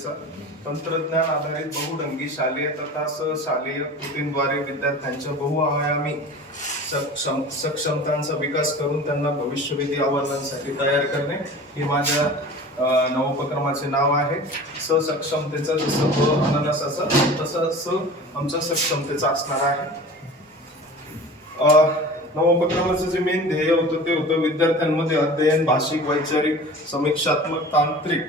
संस्थेचा तंत्रज्ञान आधारित बहुढंगी शालेय तथा शालेय कृतींद्वारे विद्यार्थ्यांच्या बहुआयामी सक्षमतांचा विकास करून त्यांना भविष्यवेधी आव्हानांसाठी तयार करणे हे माझ्या नवोपक्रमाचे नाव आहे. सक्षमतेचा जसं ब अननसाचा तसं आमचा सक्षमतेचा असणार आहे. नवोपक्रमाचं जे मेन ध्येय होतं ते होतं विद्यार्थ्यांमध्ये अध्ययन, भाषिक, वैचारिक, समीक्षात्मक, तांत्रिक,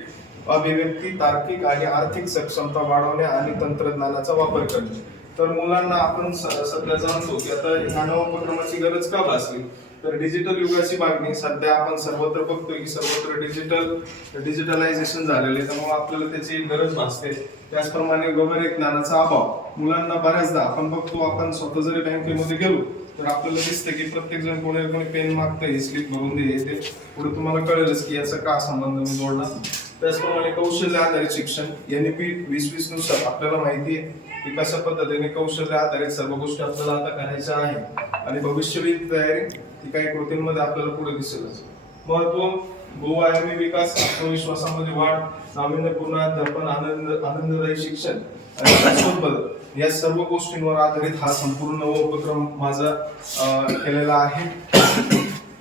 अभिव्यक्ती, तार्किक आणि आर्थिक सक्षमता वाढवणे आणि तंत्रज्ञानाचा वापर करणे. तर मुलांना आपण सध्या जाणतो की आता ह्या नवोपक्रमाची गरज का भासली, तर डिजिटल युगाची मागणी सध्या आपण सर्वत्र बघतोय की सर्वत्र डिजिटलायझेशन झालेले, त्यामुळे आपल्याला त्याची गरज भासते. त्याचप्रमाणे व्यावहारिक ज्ञानाचा अभाव मुलांना बऱ्याचदा आपण बघतो. आपण स्वतः जरी बँकेमध्ये गेलो तर आपल्याला दिसतं की प्रत्येक जण कोणी पेन मागतंय, स्लिप भरून दे, पुढे तुम्हाला कळेलच की याचा का संबंध मी जोडला. त्याचप्रमाणे कौशल्य आधारित शिक्षण NEP 2020 नुसार आपल्याला माहिती आहे की कशा पद्धतीने कौशल्य आधारित सर्व गोष्टी आपल्याला आता करायच्या आहे आणि भविष्यवेधी तयारी ही काही कृतींमध्ये आपल्याला पुढे दिसेलच. महत्व बहुआयामी विकास, आत्मविश्वासामध्ये वाढ, नाविन्यपूर्ण अध्यापन, आनंददायी शिक्षण आणि बदल या सर्व गोष्टींवर आधारित हा संपूर्ण उपक्रम माझा केलेला आहे.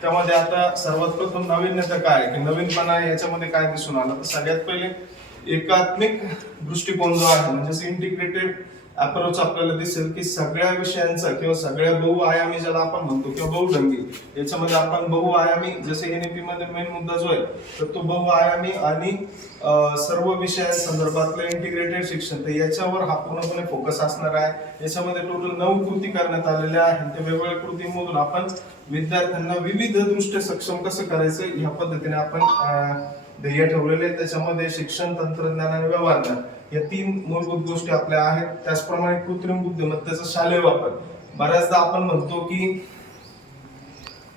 त्यामध्ये आता सर्वात प्रथम नाविन्यता काय की नवीनपणा याच्यामध्ये काय दिसून आलं, तर सगळ्यात पहिले एकात्मिक दृष्टिकोन जो आहे म्हणजे इंटिग्रेटेड अप्रोच आपल्याला दिसेल की सगळ्या विषयांचा किंवा सगळ्या बहुआयामी ज्याला आपण म्हणतो किंवा बहुढंगी याच्यामध्ये आपण बहुआयामी जसे NEP मध्ये मेन मुद्दा जो आहे तर तो बहुआयामी आणि सर्व विषयांसंदर्भातलं इंटिग्रेटेड शिक्षण, तर याच्यावर हा पूर्णपणे फोकस असणार आहे. याच्यामध्ये टोटल 9 कृती करण्यात आलेल्या आहेत. त्या वेगवेगळ्या कृतीमधून आपण विद्यार्थ्यांना विविध दृष्ट्या सक्षम कसं करायचं ह्या पद्धतीने आपण ध्येय ठेवलेले. त्याच्यामध्ये शिक्षण, तंत्रज्ञान आणि व्यवहार या 3 मूलभूत गोष्टी आपल्या आहेत. त्याचप्रमाणे कृत्रिम बुद्धिमत्तेचा शालेय वापर. बऱ्याचदा आपण म्हणतो की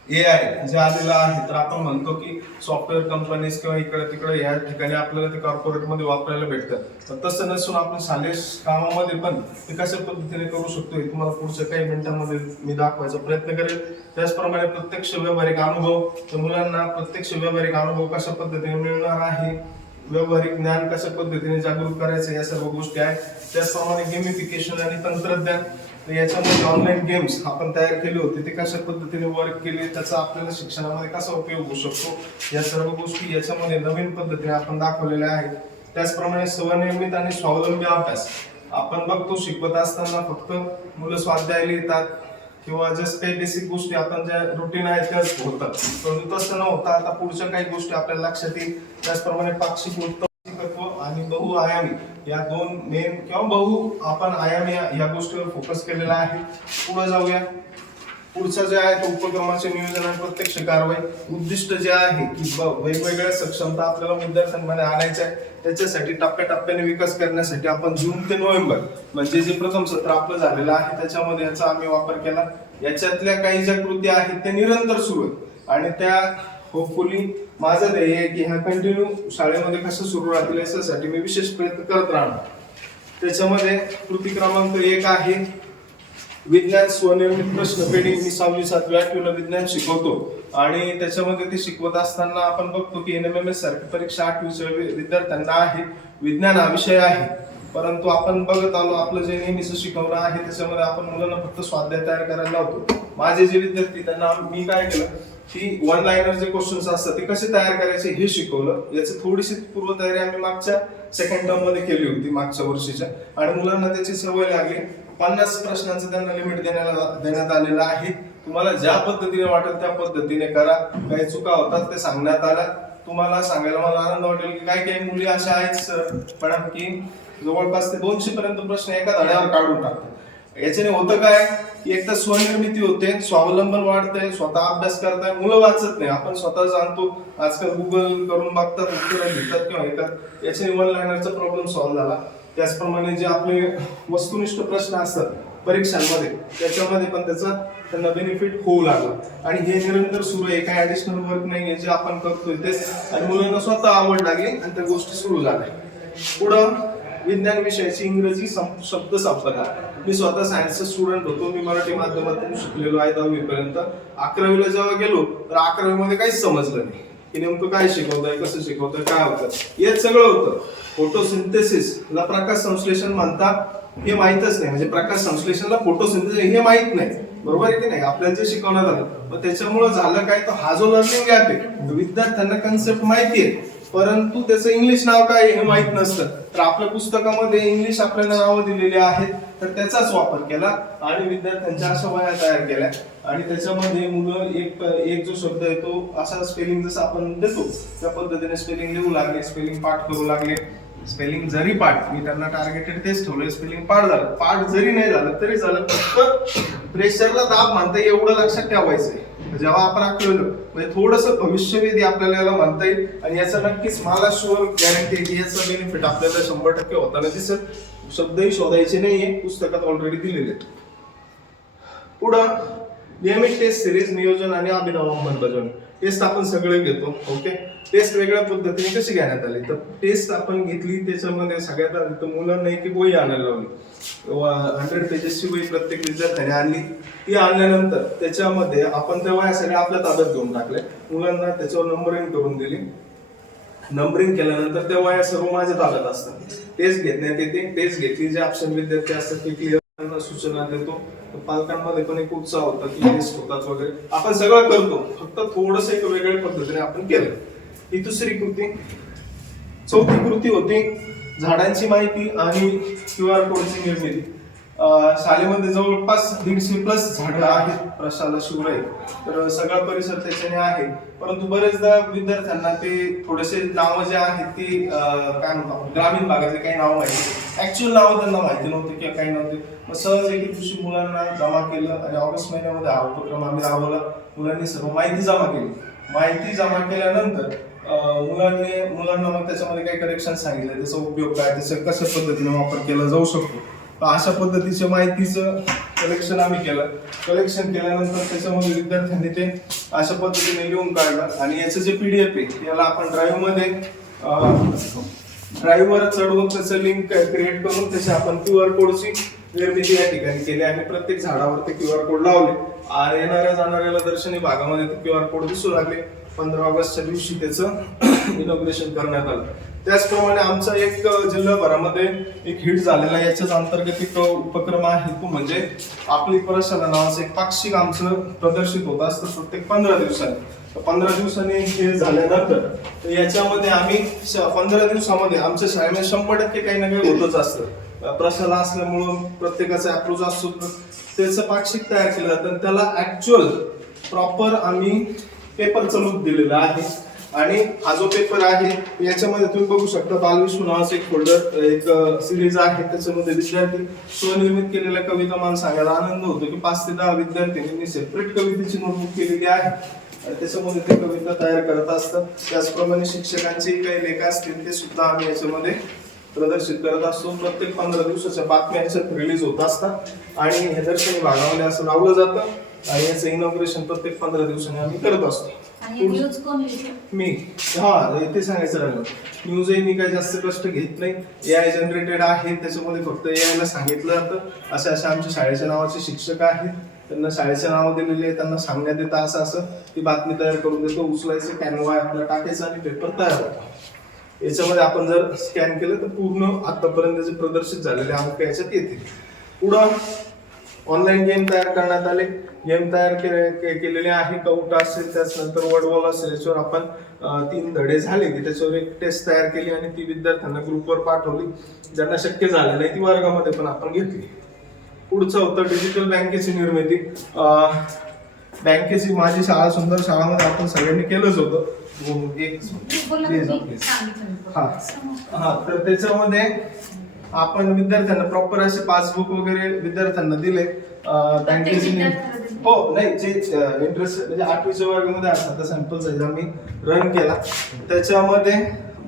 AI जे आलेलं आहे तर आपण म्हणतो की सॉफ्टवेअर कंपनीज किंवा इकडे तिकडे या ठिकाणी आपल्याला ते कॉर्पोरेट मध्ये वापरायला भेटतं. तर तसं नसून आपण शालेय कामामध्ये पण ते कशा पद्धतीने करू शकतो हे तुम्हाला पुढच्या काही मिनिटांमध्ये मी दाखवायचा प्रयत्न करेल. त्याचप्रमाणे प्रत्यक्ष व्यावहारिक अनुभव, तर मुलांना प्रत्यक्ष व्यावहारिक अनुभव कशा पद्धतीने मिळणार आहे, व्यावहारिक ज्ञान कशा पद्धतीने जागृत करायचं या सर्व गोष्टी आहेत. त्याचप्रमाणे गेमिफिकेशन आणि तंत्रज्ञान, याच्यामध्ये ऑनलाईन गेम्स आपण तयार केले होते ते कशा पद्धतीने वर्क केले, त्याचा आपल्याला शिक्षणामध्ये कसा उपयोग होऊ शकतो या सर्व गोष्टी याच्यामध्ये नवीन पद्धतीने आपण दाखवलेल्या आहेत. त्याचप्रमाणे स्वनिर्मित आणि स्वावलंबी अभ्यास. आपण बघतो शिकवत असताना फक्त मुलं स्वाध्याय लिहितात किंवा जस्ट काही बेसिक गोष्टी आपण ज्या रुटीन आहेत त्याच होतात, परंतु तसं न होता आता पुढच्या काही गोष्टी आपल्याला लक्षात येईल. त्याचप्रमाणे पाक्षिक उत्तम आणि बहुआयामी या 2 मेन किंवा बहु आपण आयामी या गोष्टीवर फोकस केलेला आहे. पुढे जाऊया. पुढचं जे आहे तो उपक्रमाचे नियोजन आणि प्रत्यक्ष कारवाई. उद्दिष्ट जे आहे की वेगवेगळ्या सक्षमता आपल्याला विद्यार्थ्यांमध्ये आणायच्या आहे. त्याच्यासाठी टप्प्याटप्प्याने विकास करण्यासाठी आपण जून ते नोव्हेंबर म्हणजे जे प्रथम सत्र आपलं झालेलं आहे त्याच्यामध्ये याचा आम्ही वापर केला. याच्यातल्या काही ज्या कृती आहेत त्या निरंतर सुरू आहेत आणि त्या होपफुली माझं ध्येय आहे की ह्या कंटिन्यू शाळेमध्ये कसं सुरू राहतील याच्यासाठी मी विशेष प्रयत्न करत राहणार. त्याच्यामध्ये कृती क्रमांक 1 आहे विज्ञान स्वनिर्मित प्रश्न पेढी. मी 6वी 7वी 8वीला विज्ञान शिकवतो आणि त्याच्यामध्ये ते शिकवत असताना आपण बघतो की NMMS सारखी परीक्षा 8वीच्या विद्यार्थ्यांना आहे. विज्ञान हा विषय आहे, परंतु आपण बघत आलो आपलं जे नेहमीच शिकवणं आहे त्याच्यामध्ये आपण मुलांना फक्त स्वाध्याय तयार करायला लावतो. माझे जे विद्यार्थी त्यांना मी काय केलं की 1 लाइनर जे क्वेश्चन्स असतात ते कसे तयार करायचे हे शिकवलं. याची थोडीशी पूर्वतयारी आम्ही मागच्या सेकंड टर्म मध्ये केली होती मागच्या वर्षीच्या, आणि मुलांना त्याची सवय लागली. 50 प्रश्नांचं त्यांना लिमिट देण्यात आलेलं आहे. तुम्हाला ज्या पद्धतीने वाटेल त्या पद्धतीने करा. काही चुका होतात ते सांगण्यात आल्या. तुम्हाला सांगायला मला आनंद वाटेल की काही मुली अशा आहेत सर मॅडम की जवळपास ते 200 पर्यंत प्रश्न एका धड्यावर काढून टाकतात. याच्याने होतं काय की एक तर स्वनिर्मिती होते, स्वावलंबन वाढतंय, स्वतः अभ्यास करताय, मुलं वाचत नाही. आपण स्वतः जाणतो आजकाल गुगल करून बघतात, उत्तर लिहितात किंवा ऐकतात. याच्याने 1 लाइनरचा प्रॉब्लेम सॉल्व्ह झाला. त्याचप्रमाणे जे आपले वस्तुनिष्ठ प्रश्न असतात परीक्षांमध्ये त्याच्यामध्ये पण त्याचा त्यांना बेनिफिट होऊ लागला आणि हे निरंतर सुरू आहे. काही ऍडिशनल वर्क नाही जे आपण करतोय तेच, आणि मुलांना स्वतः आवड लागली आणि त्या गोष्टी सुरू झाल्या. पुढं विज्ञान विषयाची इंग्रजी शब्द संपदा. मी स्वतः सायन्सचा स्टुडंट होतो. मी मराठी माध्यमातून शिकलेलो आहे 10वी पर्यंत. 11वीला जेव्हा गेलो तर 11वी मध्ये काहीच समजलं नाही. की नेमकं काय शिकवतंय, कसं शिकवतंय, काय होतं, हेच सगळं होतं. फोटोसिंथेसिसला प्रकाश संश्लेषण म्हणतात हे माहीतच नाही, म्हणजे प्रकाश संश्लेषणला फोटोसिंथेसिस हे माहित नाही, बरोबर आहे की नाही, आपल्याला जे शिकवण्यात आलं. मग त्याच्यामुळे झालं काय, तर हा जो लर्निंग गॅप आहे, विद्यार्थ्यांना कन्सेप्ट माहिती आहे परंतु त्याचं इंग्लिश नाव काय हे माहित नसतं. तर आपल्या पुस्तकामध्ये इंग्लिश आपल्याला नावं दिलेली आहेत, तर त्याचाच वापर केला आणि विद्यार्थ्यांच्या अशा वह्या तयार केल्या. आणि त्याच्यामध्ये मुलं एक जो शब्द आहे तो असा स्पेलिंग जसं आपण देतो त्या पद्धतीने स्पेलिंग लिहू लागले, स्पेलिंग पाठ करू लागले. स्पेलिंग जरी पाठ, मी त्यांना टार्गेटेड तेच ठेवलंय, स्पेलिंग पाठ झालं, पाठ जरी नाही झालं तरी झालं, फक्त प्रेशरला दाब म्हणता एवढं लक्षात ठेवायचंय. जेव्हा आपण आकललो म्हणजे थोडस भविष्यवेधी आपल्याला याला म्हणता येईल आणि याचा नक्कीच मला शुअर गॅरंटी आहे की याचा बेनिफिट आपल्याला 100% होताना दिसत. शब्दही शोधायचे नाहीये, पुस्तकात ऑलरेडी दिलेले आहेत. पुढं नियमित टेस्ट सिरीज, नियोजन आणि अभिनव अंमलबजावणी. टेस्ट आपण सगळे घेतो, ओके. टेस्ट वेगळ्या पद्धतीने कशी घेण्यात आली, तर टेस्ट आपण घेतली त्याच्यामध्ये सगळ्यात आधी तर मुलांना एक वही आणायला लावली. 100 पेजेसची वही प्रत्येक विद्यार्थ्याने आणली. ती आणल्यानंतर त्याच्यामध्ये आपण त्या वह्या सगळ्या आपल्या ताब्यात घेऊन टाकल्या. मुलांना त्याच्यावर नंबरिंग करून दिली. नंबरिंग केल्यानंतर त्या वह्या सर्व माझ्या ताब्यात असतात. टेस्ट घेण्यात येते. टेस्ट घेतली, जे ऑप्शन विद्यार्थी असतात ते क्लिअर सूचना देतो. पालकांमध्ये पण एक उत्साह होता की टेस्ट होतात वगैरे, आपण सगळं करतो, फक्त थोडस एक वेगळ्या पद्धतीने आपण केलं. ही दुसरी कृती. चौथी कृती होती झाडांची माहिती आणि QR कोडची निर्मिती. शाळेमध्ये जवळपास 150+ झाडं आहेत प्रशाला शिवराई, तर सगळा परिसर त्याच्याने आहे. परंतु बरेचदा विद्यार्थ्यांना ते थोडेसे नावं जे आहेत ती काय म्हणतो ग्रामीण भागातले काही नावं माहिती, ऍक्च्युअल नावं त्यांना माहिती नव्हते किंवा काही नव्हते. मग सहज एके दिवशी मुलांना जमा केलं आणि ऑगस्ट महिन्यामध्ये हा उपक्रम आम्ही राबवला. मुलांनी सर्व माहिती जमा केली. माहिती जमा केल्यानंतर मुलांना मग त्याच्यामध्ये काही करेक्शन सांगितलं, त्याचा उपयोग काय, त्याचा कशा पद्धतीने वापर केला जाऊ शकतो. अशा पद्धतीच्या माहितीचं कलेक्शन आम्ही केलं. कलेक्शन केल्यानंतर त्याच्यामध्ये विद्यार्थ्यांनी ते अशा पद्धतीने लिहून काढलं आणि याचं जे PDF आहे याला आपण ड्राईव्हवर चढवून त्याचं लिंक क्रिएट करून त्याची आपण QR कोडची निर्मिती या ठिकाणी केली आणि प्रत्येक झाडावर ते QR कोड लावले. येणाऱ्या जाणाऱ्याला दर्शनी भागामध्ये ते QR कोड दिसू लागले. 15 ऑगस्टच्या दिवशी त्याचं इनॉग्रेशन करण्यात आलं. त्याचप्रमाणे आमचा एक जिल्हाभरामध्ये एक हिट झालेला याच्याच अंतर्गत एक उपक्रम आहे, तो म्हणजे आपली प्रशाला नावाचं एक पाक्षिक आमचं प्रदर्शित होत असतं प्रत्येक 15 दिवसांनी. 15 दिवसांनी हे झाल्यानंतर याच्यामध्ये आम्ही 15 दिवसामध्ये आमच्या शाळेमध्ये 100% काही ना काही होतच असतं. प्रशाला असल्यामुळं प्रत्येकाचा अप्रोच असतो, त्याचं पाक्षिक तयार केलं जातं. त्याला ऍक्च्युअल प्रॉपर आम्ही पेपरचं लुक दिलेलं आहे. आणि हा जो पेपर आहे याच्यामध्ये तुम्ही बघू शकता बालविश्व नावाचं एक फोल्डर, एक सिरीज आहे. त्याच्यामध्ये विद्यार्थी स्वनिर्मित केलेल्या कविता मला सांगायला आनंद होतो की 5 ते 10 विद्यार्थ्यांनी सेपरेट कवितेची नोटबुक केलेली आहे. त्याच्यामध्ये ते कविता तयार करत असतात. त्याचप्रमाणे शिक्षकांचे काही लेख असतील ते सुद्धा आम्ही याच्यामध्ये प्रदर्शित करत असतो. प्रत्येक 15 दिवसाच्या बातम्या याच्यात रिलीज होत असतात आणि हे दर्शनी भागामध्ये असं लावलं जातं आणि याचं इनॉग्रेशन प्रत्येक 15 दिवसांनी आम्ही करत असतो. मी ते सांगायचं राहिलं. न्यूजही मी काही जास्त कष्ट घेत नाही, AI जनरेटेड आहे. त्याच्यामध्ये फक्त AI ला सांगितलं जातं अशा अशा आमच्या शाळेच्या नावाचे शिक्षक आहेत, त्यांना शाळेचे नाव दिलेले आहे, त्यांना सांगण्यात येतं असं असं, ती बातमी तयार करून देतो. उचलायचं, कॅनवा आपला टाकायचं आणि पेपर तयार होतो. याच्यामध्ये आपण जर स्कॅन केलं तर पूर्ण आतापर्यंत जे प्रदर्शित झालेले अंक याच्यात येतील. पुढं ऑनलाईन गेम तयार करण्यात आले. गेम तयार केलेले आहे. कौट असेल, त्याच्यानंतर वर्डवॉल असेल, याच्यावर आपण 3 धडे झाले की त्याच्यावर एक टेस्ट तयार केली आणि ती विद्यार्थ्यांना ग्रुपवर पाठवली. ज्यांना शक्य झालं नाही ती वर्गामध्ये पण आपण घेतली. पुढचं होतं डिजिटल बँकेची निर्मिती. बँकेची माझी शाळा सुंदर शाळामध्ये आपण सगळ्यांनी केलंच होतं. तर त्याच्यामध्ये आपण विद्यार्थ्यांना प्रॉपर असे पासबुक वगैरे विद्यार्थ्यांना दिले. बँकेची हो नाही जे इंटरेस्ट म्हणजे 8वीच्या वर्गामध्ये असतात सॅम्पल्स आम्ही रन केला. त्याच्यामध्ये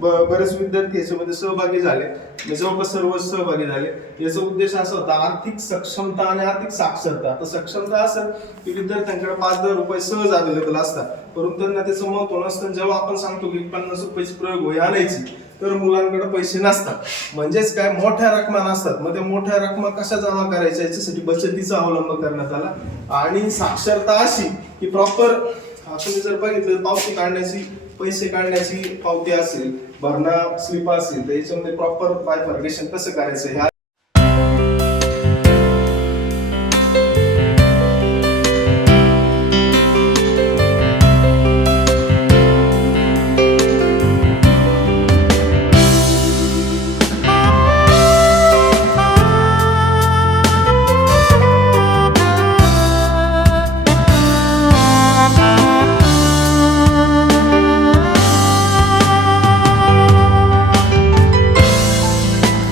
बरेच विद्यार्थी याच्यामध्ये सहभागी झाले, जवळपास सर्व सहभागी झाले. याचा उद्देश असा होता आर्थिक सक्षमता आणि आर्थिक साक्षरता. आता सक्षमता असं की विद्यार्थ्यांकडे 5,000 रुपये सहज अवेलेबल असतात, परंतु त्यांना त्याचं महत्व नसतं. जेव्हा आपण सांगतो की 50 रुपयाची प्रयोग वही आणायची तर मुलांकडे पैसे नसतात, म्हणजेच काय मोठ्या रकमा नसतात. मग त्या मोठ्या रकमा कशा जमा करायच्या याच्यासाठी बचतीचा अवलंब करण्यात आला. आणि साक्षरता अशी की प्रॉपर तुम्ही जर बघितलं पावती काढण्याची पैसे काढण्याची पावती असेल, भरणा स्लिप असेल, तर याच्यामध्ये प्रॉपर बायफर्गेशन कसं करायचं ह्या